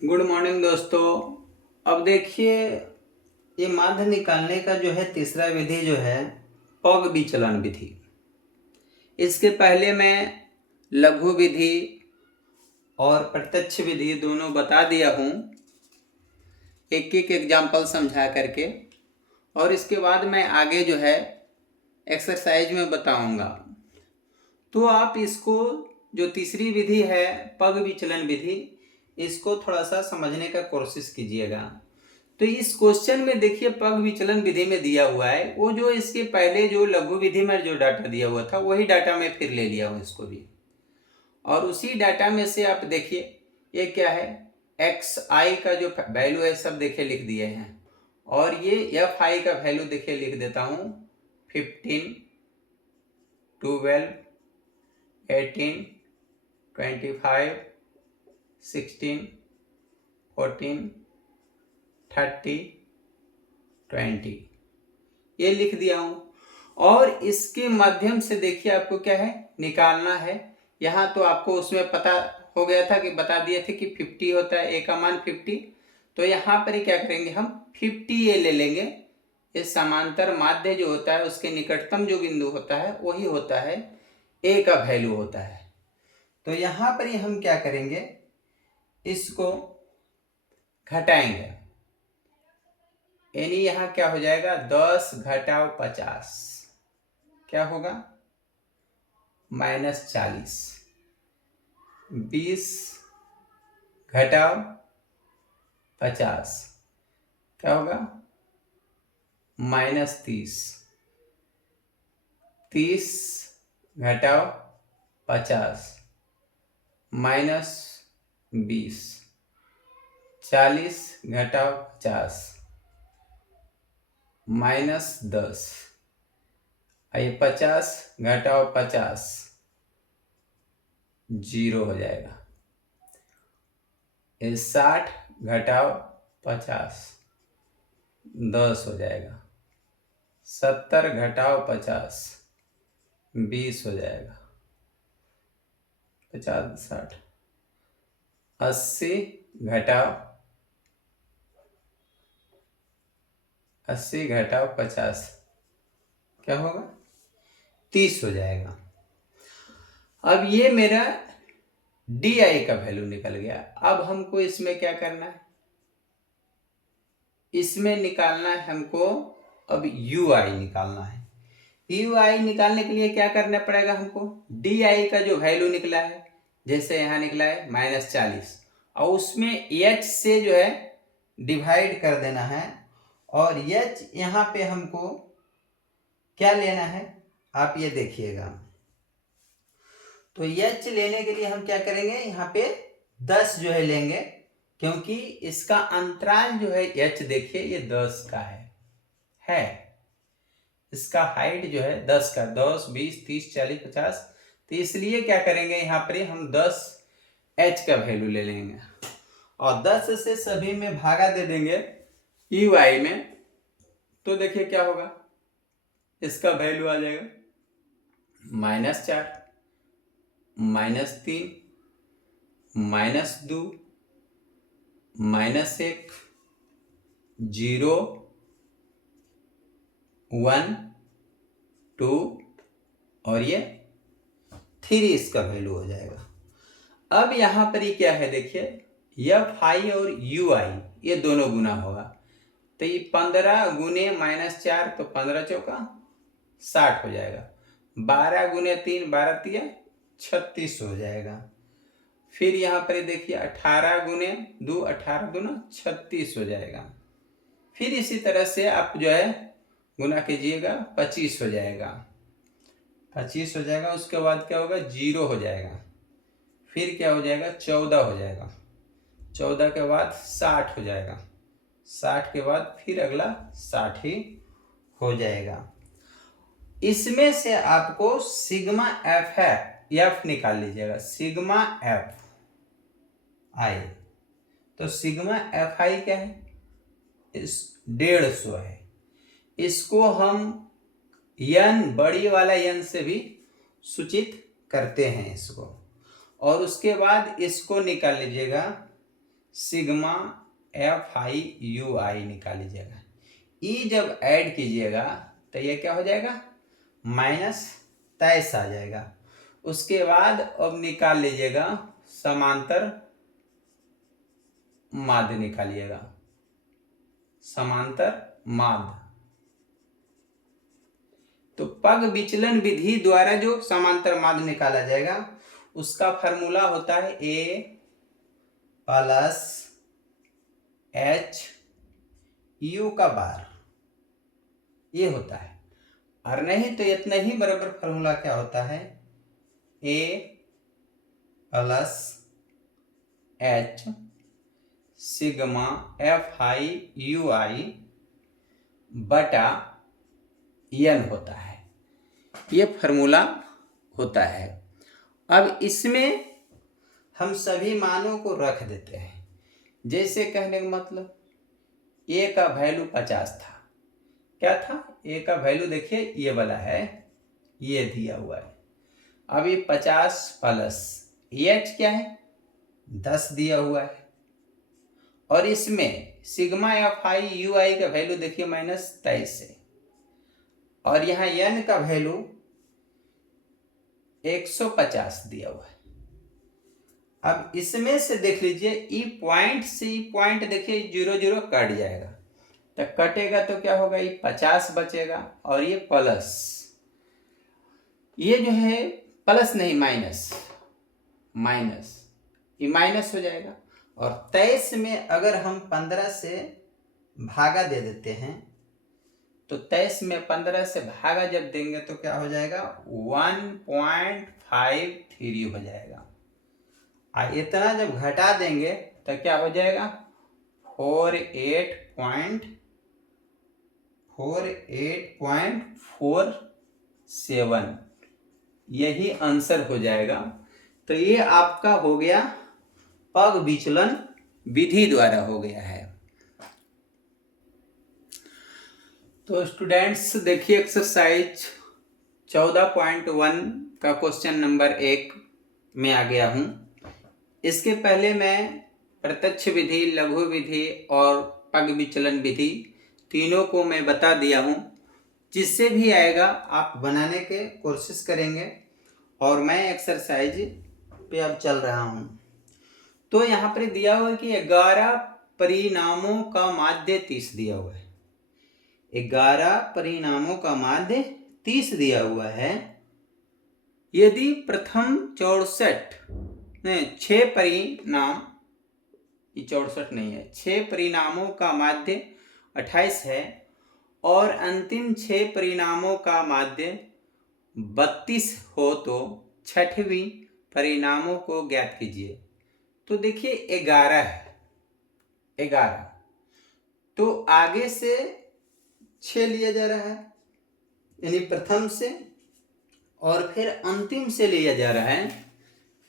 Good morning दोस्तों। अब देखिए, ये माध्य निकालने का जो है तीसरा विधि जो है पग विचलन विधि। इसके पहले मैं लघु विधि और प्रत्यक्ष विधि दोनों बता दिया हूँ, एक एक एग्जाम्पल समझा करके। और इसके बाद मैं आगे जो है एक्सरसाइज में बताऊंगा। तो आप इसको, जो तीसरी विधि है पग विचलन विधि, इसको थोड़ा सा समझने का कोशिश कीजिएगा। तो इस क्वेश्चन में देखिए, पग विचलन विधि में दिया हुआ है वो जो इसके पहले जो लघु विधि में जो डाटा दिया हुआ था वही डाटा मैं फिर ले लिया हूँ इसको भी। और उसी डाटा में से आप देखिए ये क्या है, एक्स आई का जो वैल्यू है सब देखिए लिख दिए हैं। और ये एफ आई का वैल्यू देखिए लिख देता हूँ 15, 12, 18, 25, 16, 14, 30, 20 ये लिख दिया हूं। और इसके माध्यम से देखिए आपको क्या है निकालना है। यहाँ तो आपको उसमें पता हो गया था कि बता दिए थे कि 50 होता है, ए का मान 50। तो यहाँ पर ही क्या करेंगे, हम 50 ए ले लेंगे। ये समांतर माध्य जो होता है उसके निकटतम जो बिंदु होता है वही होता है ए का वैल्यू होता है। तो यहाँ पर ही हम क्या करेंगे, इसको घटाएंगे। यानी यहाँ क्या हो जाएगा, 10 घटाओ 50 क्या होगा, -40। 20 घटाओ 50 क्या होगा, -30। 30 घटाओ 50 -20। 40 घटाओ 50 -10। ये 50 घटाओ 50 0 हो जाएगा। ये 60 घटाओ 50 10 हो जाएगा। 70 घटाओ 50 20 हो जाएगा। 50 60। 80 घटाओ 50 क्या होगा, 30 हो जाएगा। अब ये मेरा डी आई का वैल्यू निकल गया। अब हमको इसमें क्या करना है, इसमें निकालना है हमको अब यू आई निकालना है। यू आई निकालने के लिए क्या करना पड़ेगा हमको, डी आई का जो वैल्यू निकला है, जैसे यहाँ निकला है -40, और उसमें एच से जो है डिवाइड कर देना है। और एच यहाँ पे हमको क्या लेना है, आप ये देखिएगा। तो एच लेने के लिए हम क्या करेंगे, यहाँ पे 10 जो है लेंगे, क्योंकि इसका अंतराल जो है एच देखिए ये 10 का है। इसका हाइट जो है 10 का, 10, 20, 30, 40, 50। तो इसलिए क्या करेंगे, यहाँ पर हम 10 एच का वैल्यू ले लेंगे और 10 से सभी में भागा दे देंगे यू आई में। तो देखिए क्या होगा, इसका वैल्यू आ जाएगा -4, -3, -2, -1, 0, 1, 2 और ये 3 इसका वैल्यू हो जाएगा। अब यहाँ पर ये क्या है देखिए, एफ आई और यू आई ये दोनों गुना होगा। तो ये 15 गुने -4 तो 15 चौका 60 हो जाएगा। 12 गुने 3 12 तिया 36 हो जाएगा। फिर यहाँ पर देखिए 18 गुने 2 18 दूना 36 हो जाएगा। फिर इसी तरह से आप जो है गुना कीजिएगा, 25 हो जाएगा। 25 हो जाएगा, उसके बाद क्या होगा, 0 हो जाएगा। फिर क्या हो जाएगा, 14 हो जाएगा। 14 के बाद 60 हो जाएगा। 60 के बाद फिर अगला 60 ही हो जाएगा। इसमें से आपको सिग्मा एफ है, एफ निकाल लीजिएगा, सिग्मा एफ आई। तो सिग्मा एफ आई क्या है, इस 150 है। इसको हम यन, बड़ी वाला यन से भी सूचित करते हैं इसको। और उसके बाद इसको निकाल लीजिएगा सिग्मा FI/UI निकाल लीजिएगा। ई जब ऐड कीजिएगा तो ये क्या हो जाएगा, -23 आ जाएगा। उसके बाद अब निकाल लीजिएगा समांतर माध्य, निकालिएगा समांतर माध्य। तो पग विचलन विधि द्वारा जो समांतर माध्य निकाला जाएगा उसका फॉर्मूला होता है A + H U का बार, ये होता है। और नहीं तो इतना ही बराबर फॉर्मूला क्या होता है, A + H सिग्मा FI/UI बटा N होता है, ये फॉर्मूला होता है। अब इसमें हम सभी मानों को रख देते हैं। जैसे कहने का मतलब A का वैल्यू 50 था, क्या था, A का वैल्यू देखिए ये वाला है, ये दिया हुआ है। अब ये 50 प्लस H क्या है, 10 दिया हुआ है। और इसमें सिग्मा FI/UI का वैल्यू देखिए -23 है, और यहाँ N का वैल्यू 150 दिया हुआ है। अब इसमें से देख लीजिए ई पॉइंट से ई पॉइंट देखिए 0 0 कट जाएगा, तो कटेगा तो क्या होगा, ये 50 बचेगा और ये प्लस, ये जो है प्लस नहीं माइनस, ये माइनस हो जाएगा। और 23 में अगर हम 15 से भागा दे देते हैं तो 23 में 15 से भागा जब देंगे तो क्या हो जाएगा, 1.53 हो जाएगा। इतना जब घटा देंगे तो क्या हो जाएगा, 48.47, यही आंसर हो जाएगा। तो ये आपका हो गया पग विचलन विधि द्वारा हो गया है। तो स्टूडेंट्स देखिए एक्सरसाइज 14.1 का क्वेश्चन नंबर 1 में आ गया हूँ। इसके पहले मैं प्रत्यक्ष विधि, लघु विधि और पग विचलन विधि तीनों को मैं बता दिया हूँ। जिससे भी आएगा आप बनाने के कोशिश करेंगे। और मैं एक्सरसाइज पे अब चल रहा हूँ। तो यहाँ पर दिया हुआ है कि 11 परिणामों का माध्य 30 दिया हुआ है। 11 परिणामों का माध्य 30 दिया हुआ है। यदि प्रथम 6 परिणाम, ये 64 नहीं है, 6 परिणामों का माध्य 28 है और अंतिम 6 परिणामों का माध्य 32 हो तो छठवीं परिणामों को ज्ञात कीजिए। तो देखिए 11 है, 11 तो आगे से 6 लिया जा रहा है, यानी प्रथम से, और फिर अंतिम से लिया जा रहा है,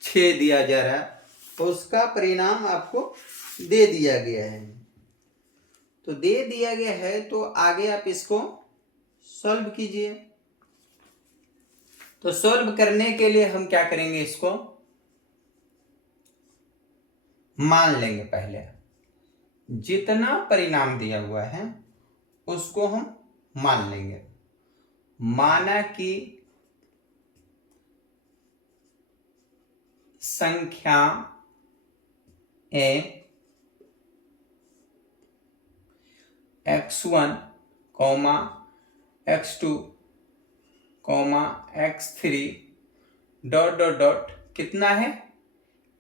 6 दिया जा रहा है। तो उसका परिणाम आपको दे दिया गया है। तो दे दिया गया है तो आगे आप इसको सॉल्व कीजिए। तो सॉल्व करने के लिए हम क्या करेंगे, इसको मान लेंगे। पहले जितना परिणाम दिया हुआ है उसको हम मान लेंगे। माना कि संख्या ए x1, x2, x3 ... कितना है,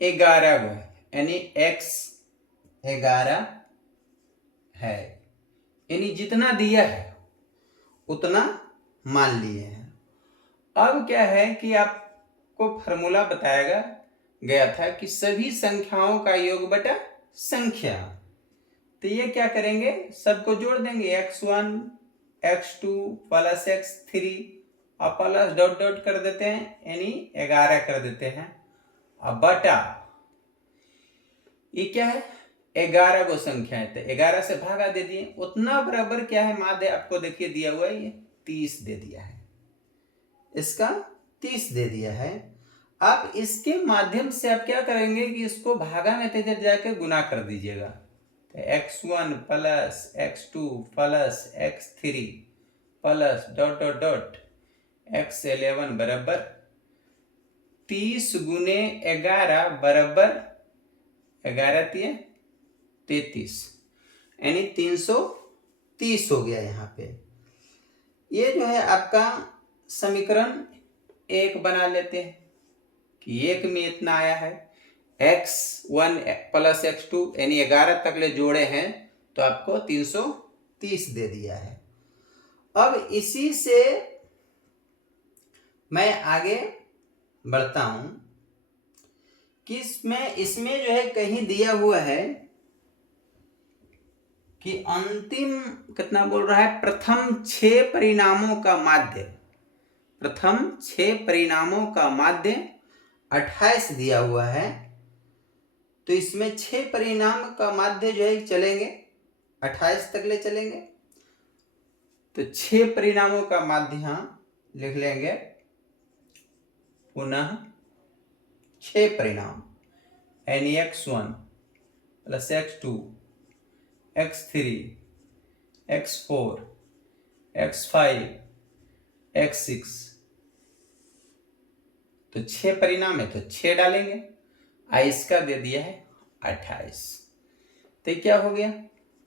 11 है, यानी x 11 है। यानी जितना दिया है उतना मान लिए हैं। अब क्या है कि आपको फॉर्मूला बताया गया था कि सभी संख्याओं का योग बटा संख्या। तो ये क्या करेंगे, सबको जोड़ देंगे, x1 x2 प्लस x3 और प्लस ... कर देते हैं, यानी 11 कर देते हैं। अब बटा ये क्या है, 11 को संख्या है तो 11 से भागा दे दिए, उतना बराबर क्या है माध्य आपको देखिए दिया हुआ है, ये 30 दे दिया है, इसका 30 दे दिया है। आप इसके माध्यम से आप क्या करेंगे कि इसको भागा में तेज जाके गुना कर दीजिएगा। तो x1 plus x2 plus x3 plus dot dot dot x11 बराबर 30 गुने 11 बराबर 11×3 = 33, यानी 330 हो गया। यहाँ पे ये जो है आपका समीकरण 1 बना लेते हैं कि 1 में इतना आया है, x1 प्लस x2 यानी 11 तक ले जोड़े हैं तो आपको 330 दे दिया है। अब इसी से मैं आगे बढ़ता हूं कि इसमें जो है कहीं दिया हुआ है कि अंतिम कितना बोल रहा है, प्रथम 6 परिणामों का माध्य, प्रथम 6 परिणामों का माध्य 28 दिया हुआ है। तो इसमें 6 परिणाम का माध्य जो है चलेंगे 28 तक ले चलेंगे। तो 6 परिणामों का माध्य यहां लिख लेंगे, पुनः 6 परिणाम यानी x1 plus x2 x3 x4 x5 x6, तो 6 परिणाम है तो 6 डालेंगे, इसका दे दिया है 28। तो क्या हो गया,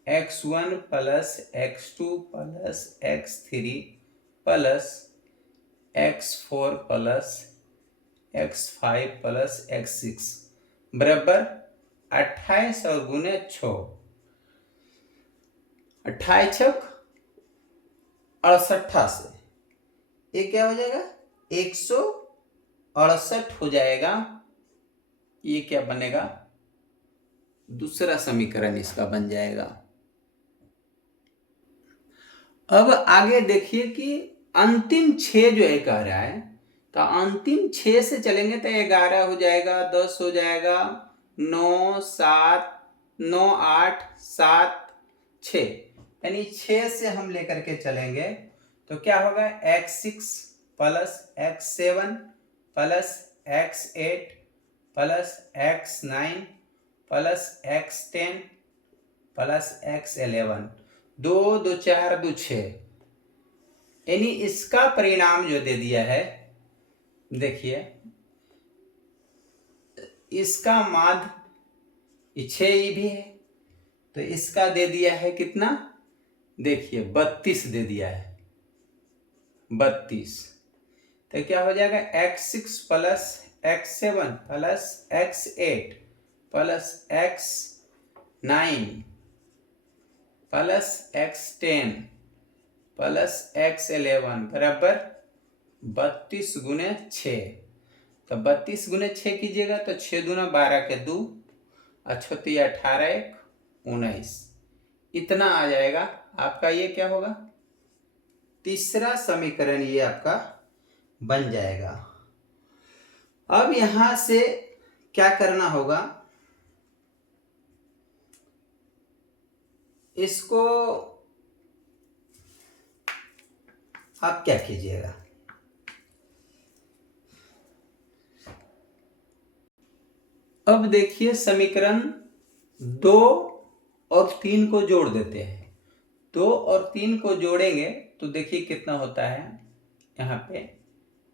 x1 plus x2 plus x3 plus x4 plus x5 plus x6 बराबर 28 और गुने 6, 28 छक 68 से ये क्या हो जाएगा 168 हो जाएगा। ये क्या बनेगा, दूसरा समीकरण इसका बन जाएगा। अब आगे देखिए कि अंतिम 6 जो है कह रहा है, तो अंतिम 6 से चलेंगे तो 11 हो जाएगा, 10 हो जाएगा, 9 7 9 8 7 6, यानी 6 से हम लेकर के चलेंगे तो क्या होगा, x6 plus x7 plus x8 plus x9 plus x10 plus x11, 2 2 4 2 6, यानी इसका परिणाम जो दे दिया है, देखिए इसका माध्य 6 भी है तो इसका दे दिया है कितना, देखिए 32 दे दिया है, 32। तो क्या हो जाएगा, x6 plus x7 plus x8 plus x9 plus x10 plus x11 बराबर 32 गुने 6। तो 32 गुने 6 कीजिएगा तो 6 दूना 12 के 2, 18 1 19, इतना आ जाएगा आपका। ये क्या होगा, तीसरा समीकरण ये आपका बन जाएगा। अब यहां से क्या करना होगा, इसको आप क्या कीजिएगा, अब देखिए समीकरण 2 और 3 को जोड़ देते हैं। 2 और 3 को जोड़ेंगे तो देखिए कितना होता है, यहाँ पे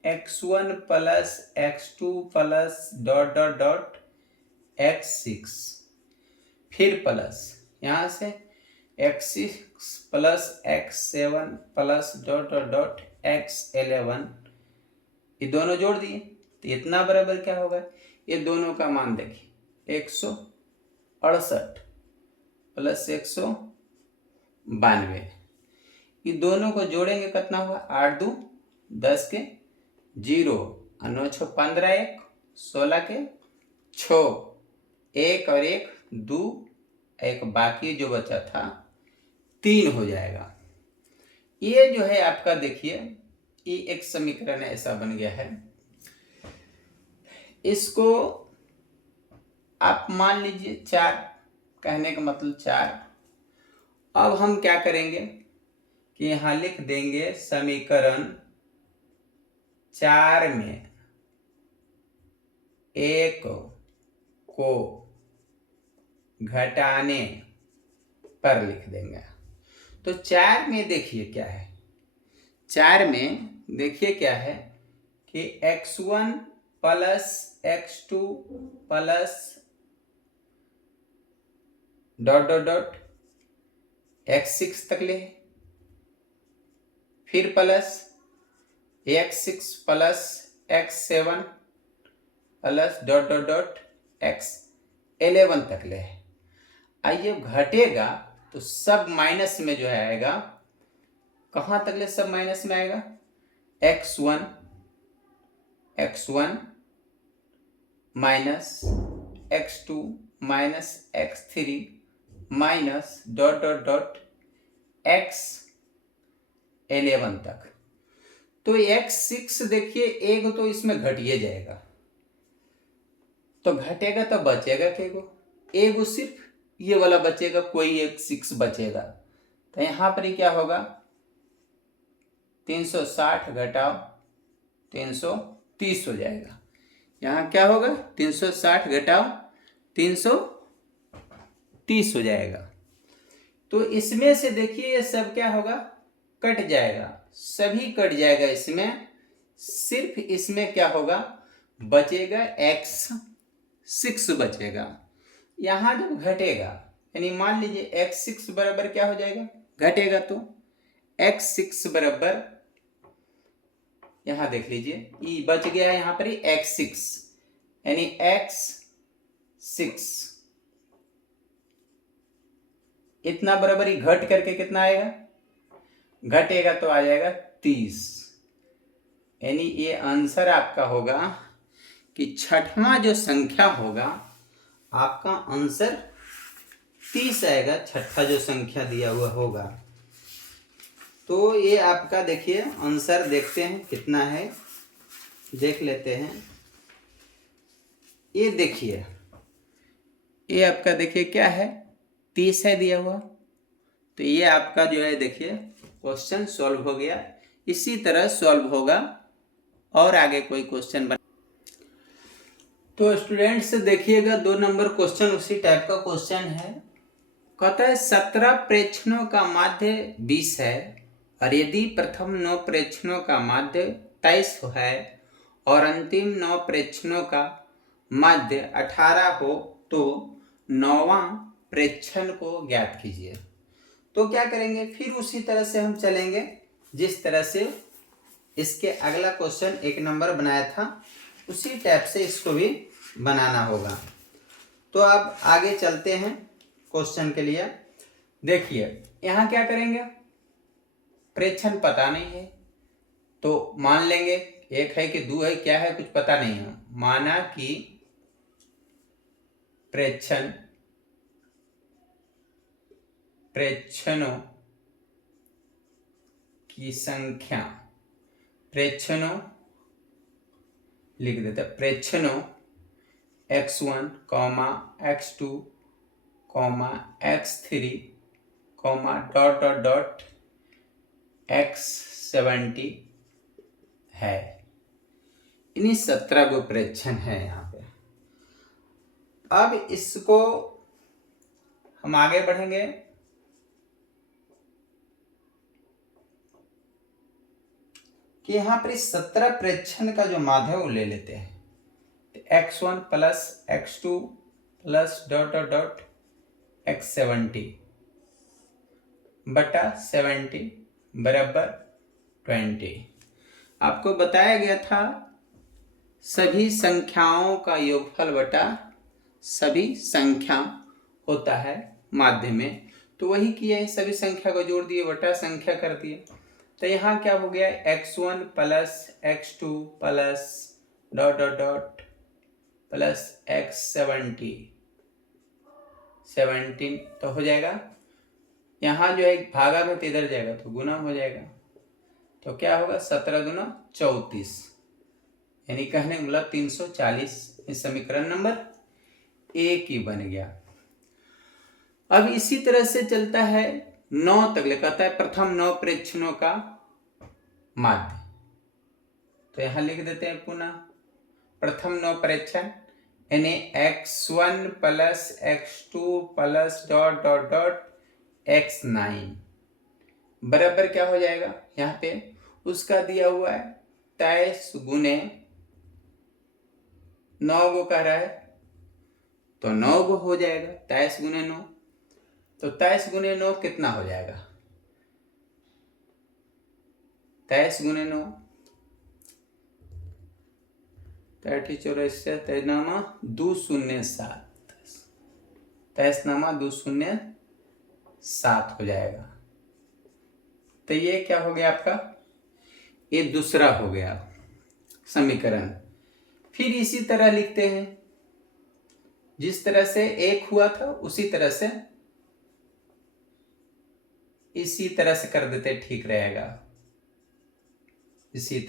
x1 plus x2 plus dot dot dot x6, फिर प्लस यहाँ से x6 plus x7 plus dot dot dot x11, ये दोनों जोड़ दिए तो इतना बराबर क्या होगा, ये दोनों का मान देखिए 168 प्लस 192, ये दोनों को जोड़ेंगे कितना होगा, 8 2 10 के 0, 9 6 15 1 16 के 6, 1 और 1 2, एक बाकी जो बचा था 3 हो जाएगा। ये जो है आपका देखिए ये एक समीकरण ऐसा बन गया है। इसको आप मान लीजिए 4, कहने का मतलब 4। अब हम क्या करेंगे कि यहां लिख देंगे समीकरण 4 में 1 को घटाने पर लिख देंगे। तो 4 में देखिए क्या है, 4 में देखिए क्या है कि x1 plus x2 plus dot dot dot x6 तक ले, फिर plus x6 plus x7 plus dot dot dot x11 तक ले। आइए घटेगा तो सब माइनस में जो है आएगा, कहां तक ले सब माइनस में आएगा, x1 minus x2 minus x3 minus dot dot dot x11 तक। तो x6 देखिए एक तो इसमें घटिए जाएगा, तो घटेगा तो बचेगा क्या, एगो सिर्फ ये वाला बचेगा, कोई x6 बचेगा। तो यहां पर ही क्या होगा, 360 घटाओ 330 हो जाएगा। यहाँ क्या होगा, 360 घटाओ 330 हो जाएगा। तो इसमें से देखिए ये सब क्या होगा, कट जाएगा, सभी कट जाएगा इसमें, सिर्फ इसमें क्या होगा, बचेगा x6 बचेगा। यहाँ जब घटेगा यानी मान लीजिए x6 बराबर क्या हो जाएगा, घटेगा तो x6 बराबर, यहां देख लीजिए ये बच गया यहाँ पर ही x6, यानी x6 इतना बराबर ही घट करके कितना आएगा, घटेगा तो आ जाएगा 30। यानी ये आंसर आपका होगा कि छठवां जो संख्या होगा आपका आंसर 30 आएगा, छठा जो संख्या दिया हुआ होगा। तो ये आपका देखिए आंसर देखते हैं कितना है, देख लेते हैं। ये देखिए ये आपका देखिए क्या है, 30 है दिया हुआ। तो ये आपका जो है देखिए क्वेश्चन सॉल्व हो गया। इसी तरह सॉल्व होगा और आगे कोई क्वेश्चन बना। तो स्टूडेंट्स देखिएगा 2 नंबर क्वेश्चन उसी टाइप का क्वेश्चन है। कहता है 17 प्रेक्षणों का माध्य 20 है और यदि प्रथम 9 प्रेक्षणों का माध्य 23 है और अंतिम 9 प्रेक्षणों का माध्य 18 हो तो 9वां प्रेक्षण को ज्ञात कीजिए। तो क्या करेंगे, फिर उसी तरह से हम चलेंगे जिस तरह से इसके अगला क्वेश्चन 1 नंबर बनाया था, उसी टाइप से इसको भी बनाना होगा। तो अब आगे चलते हैं क्वेश्चन के लिए। देखिए यहाँ क्या करेंगे, प्रेक्षण पता नहीं है तो मान लेंगे 1 है कि 2 है, क्या है कुछ पता नहीं है। माना कि प्रेक्षणों की संख्या, प्रेक्षणों लिख देते, प्रेक्षणों x1, x2, x3, dot dot dot x70 है। इन्हीं 17 गो प्रेक्षण है यहाँ पे। अब इसको हम आगे बढ़ेंगे। कि यहाँ पर 17 प्रेक्षण का जो माध्य वो ले लेते हैं, x1 plus x2 plus dot dot dot x70 बटा 70 बराबर 20। आपको बताया गया था सभी संख्याओं का योगफल बटा सभी संख्या होता है माध्य में, तो वही किया है, सभी संख्या को जोड़ दिए बटा संख्या कर दिए। तो यहाँ क्या हो गया, x1 plus x2 plus dot dot dot plus x70 17 तो हो जाएगा। यहाँ जो है भागा में तो इधर जाएगा तो गुना हो जाएगा, तो क्या होगा 17 दूना 34, यानी कहने का मतलब 340। इस समीकरण नंबर 1 ही बन गया। अब इसी तरह से चलता है 9 तक ले, कहता है प्रथम 9 प्रेक्षणों का माध्य। तो यहां लिख देते हैं पुनः प्रथम 9 प्रेक्षण, यानी x1 plus x2 plus dot dot dot x9 बराबर क्या हो जाएगा, यहाँ पे उसका दिया हुआ है 23 गुने 9 गो कह रहा है, तो 9 गो हो जाएगा 23 गुने 9। तो 23 गुने 9 कितना हो जाएगा, 23 गुने 9 30 चौरासी 23 नामा 207, 23 नामा 207 हो जाएगा। तो ये क्या हो गया आपका, ये दूसरा हो गया समीकरण। फिर इसी तरह लिखते हैं, जिस तरह से एक हुआ था उसी तरह से कर देते, ठीक रहेगा। इसी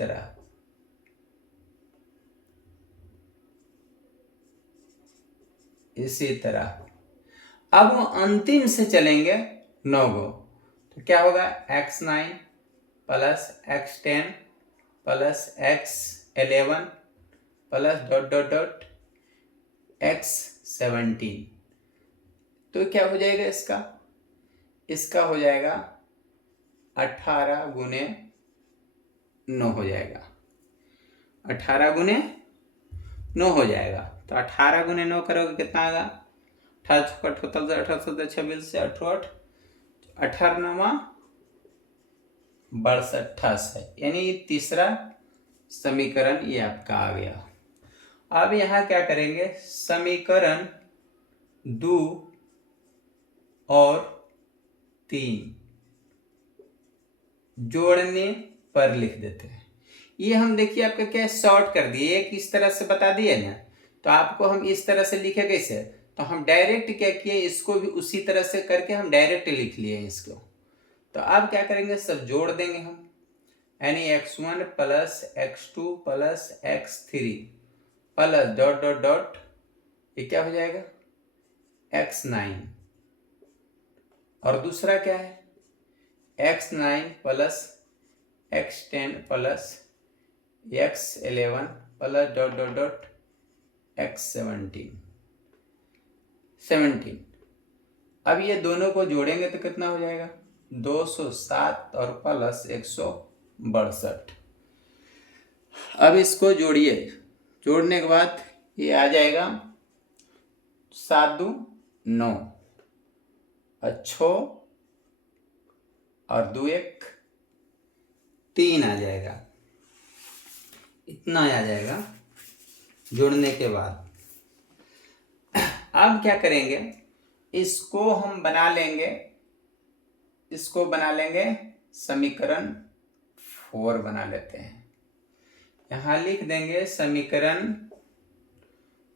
तरह अब वो अंतिम से चलेंगे 9 गो, तो क्या होगा x9 plus x10 plus x11 plus dot dot dot x17। तो क्या हो जाएगा इसका हो जाएगा 18 गुने 9 हो जाएगा, 18 गुने 9 हो जाएगा। तो 18 गुने 9 करोगे कितना आएगा, 18 26 से 18 9 62, यानी ये तीसरा समीकरण ये आपका आ गया। अब यहाँ क्या करेंगे, समीकरण 2 और 3 जोड़ने पर लिख देते हैं। ये हम देखिए आपका क्या शॉर्ट कर दिए, एक इस तरह से बता दिए ना, तो आपको हम इस तरह से लिखे कैसे, तो हम डायरेक्ट क्या किए, इसको भी उसी तरह से करके हम डायरेक्ट लिख लिए इसको। तो अब क्या करेंगे, सब जोड़ देंगे हम, यानी x1 plus x2 plus x3 plus dot dot dot, ये क्या हो जाएगा x9, और दूसरा क्या है x9 plus x10 plus x11 plus dot dot dot x17। अब ये दोनों को जोड़ेंगे तो कितना हो जाएगा 207 और प्लस 162। अब इसको जोड़िए, जोड़ने के बाद ये आ जाएगा 7 2 9 और 6 और 2 1 3 आ जाएगा, इतना आ जाएगा जोड़ने के बाद। अब क्या करेंगे, इसको हम बना लेंगे समीकरण 4 बना लेते हैं। यहां लिख देंगे समीकरण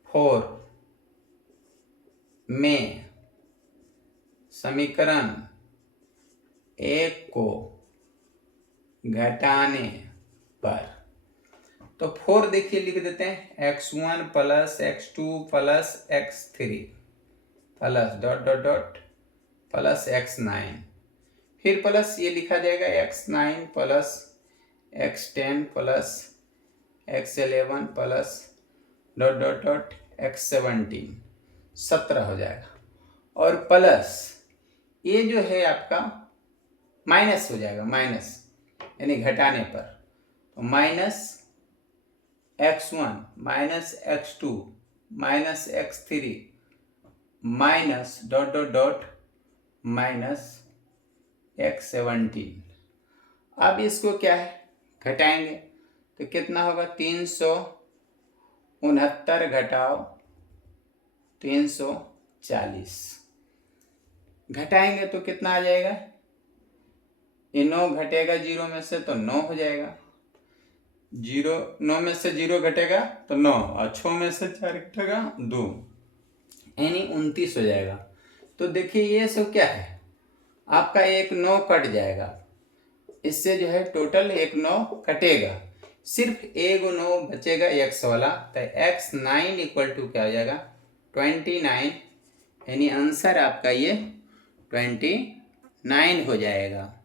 4 में समीकरण 1 को घटाने पर, तो 4 देखिए लिख देते हैं x1 plus x2 plus x3 plus dot dot dot plus x9, फिर प्लस ये लिखा जाएगा x9 plus x10 plus x11 plus dot dot dot x17, 17 हो जाएगा। और प्लस ये जो है आपका माइनस हो जाएगा, माइनस यानी घटाने पर, तो minus x1 minus x2 minus x3 minus dot dot dot minus x17। अब इसको क्या है घटाएंगे, तो कितना होगा 369 घटाओ 340, घटाएंगे तो कितना आ जाएगा, ये 9 घटेगा 0 में से तो 9 हो जाएगा, 9 में से 0 घटेगा तो 9, और 6 में से 4 घटेगा 2, यानी 29 हो जाएगा। तो देखिए ये सब क्या है आपका, एक 9 कट जाएगा, इससे जो है टोटल एक 9 कटेगा, सिर्फ एक 9 बचेगा x वाला, तो x9 इक्वल टू क्या हो जाएगा 29, यानी आंसर आपका ये 29 हो जाएगा।